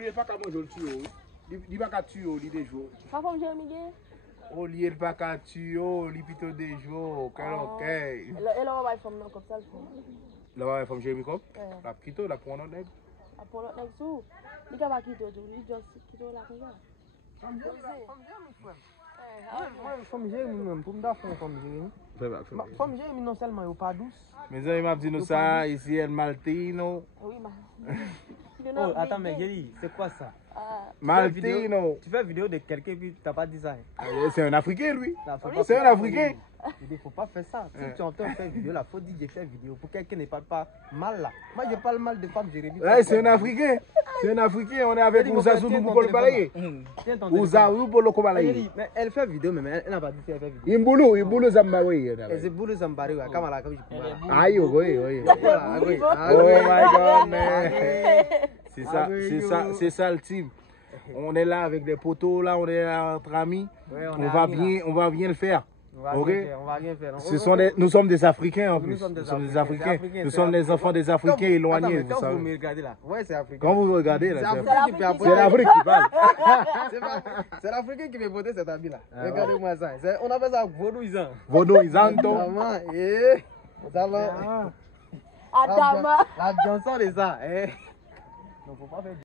On n'est pas qu'à manger le tuyau. Il va qu'à tuer, il des jours. Ça comme Jérémy Gay. On n'est pas qu'à tuer, il plutôt des jours. Ok. Et là, on va faire comme ça. Là, on va faire Jérémy Cop. La plutôt, la pour un autre nègre. La pour l'autre nègre, tout. Il n'y a pas quitté tout. Il juste quitté la comme ça. Femme Jérémy, même, pour me faire femme Jérémy. Femme Jérémy, non seulement, elle n'est pas douce. Mes amis m'ont dit nous ça, ici, El Maltino. Oui, Oh, attends, mais Géry, c'est quoi ça? Maltino. Tu fais vidéo de quelqu'un puis tu n'as pas dit ça. C'est un Africain, lui. C'est un Africain. Il ne faut pas faire ça. Si tu entends faire vidéo, il faut dire que je fais vidéo pour quelqu'un ne parle pas mal là. Moi, je parle mal de femme Jérémy. Ouais, c'est un Africain. C'est un Africain. On est avec Ouzazoulou pour le balayer. Ouzazoulou pour le balayer. Mais elle fait vidéo, mais elle n'a pas dit qu'elle fait vidéo. Imbulu Zambari. C'est Boulou Zambari. Kamala, comme je peux. Aïe, oui. Oh my God, man. C'est ça le team. On est là avec des poteaux, là, on est là entre amis. On va bien le faire. Ok? On va rien faire. Nous sommes des Africains en plus. Nous sommes des Africains. Nous sommes des enfants des Africains éloignés. Quand vous me regardez là, ouais, c'est africain. Quand vous me regardez là, c'est l'Afrique qui parle. C'est l'Africain qui veut voter cet habit là. Regardez-moi ça. On appelle ça vaudouisant. Vaudouisant. Ça va. Adama. La Johnson de ça. Non, faut pas faire